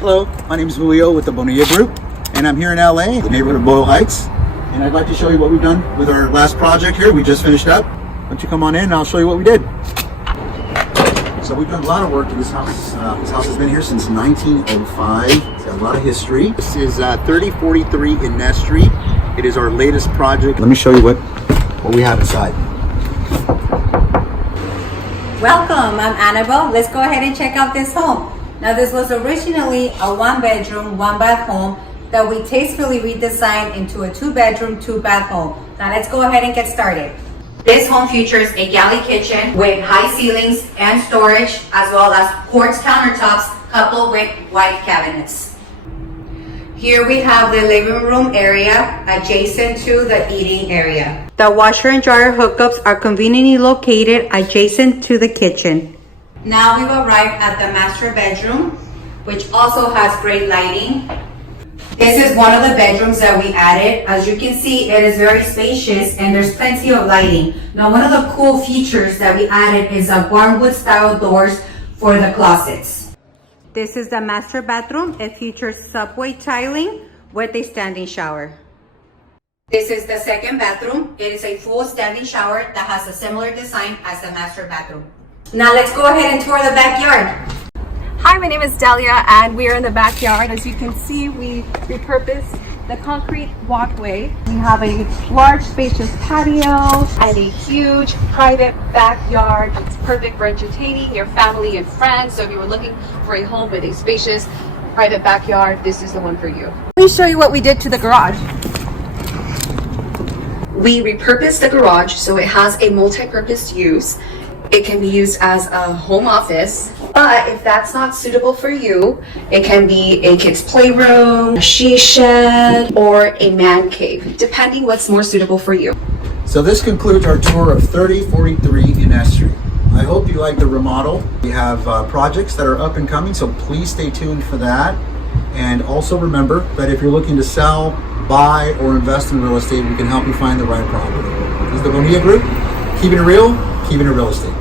Hello, my name is Julio with the Bonilla Group, and I'm here in LA, the neighborhood of Boyle Heights. And I'd like to show you what we've done with our last project here. We just finished up. Why don't you come on in and I'll show you what we did. So we've done a lot of work to this house. This house has been here since 1905. It's got a lot of history. This is 3043 Inez Street. It is our latest project. Let me show you what we have inside. Welcome, I'm Annabelle. Let's go ahead and check out this home. Now this was originally a 1-bedroom, 1-bath home that we tastefully redesigned into a 2-bedroom, 2-bath home. Now let's go ahead and get started. This home features a galley kitchen with high ceilings and storage, as well as quartz countertops coupled with white cabinets. Here we have the living room area adjacent to the eating area. The washer and dryer hookups are conveniently located adjacent to the kitchen. Now we've arrived at the master bedroom, which also has great lighting. This is one of the bedrooms that we added. As you can see, it is very spacious and there's plenty of lighting. Now, one of the cool features that we added is a barnwood style doors for the closets. This is the master bathroom. It features subway tiling with a standing shower. This is the second bathroom. It is a full standing shower that has a similar design as the master bathroom. Now let's go ahead and tour the backyard. Hi, my name is Delia and we are in the backyard. As you can see, we repurposed the concrete walkway. We have a large spacious patio and a huge private backyard. It's perfect for entertaining your family and friends. So if you were looking for a home with a spacious private backyard, this is the one for you. Let me show you what we did to the garage. We repurposed the garage so it has a multi-purpose use. It can be used as a home office, but if that's not suitable for you, it can be a kid's playroom, a she shed, or a man cave, depending what's more suitable for you. So this concludes our tour of 3043 Inez Street. I hope you like the remodel. We have projects that are up and coming, so please stay tuned for that. And also remember that if you're looking to sell, buy, or invest in real estate, we can help you find the right property. This is the Bonilla Group, keeping it real, keeping it real estate.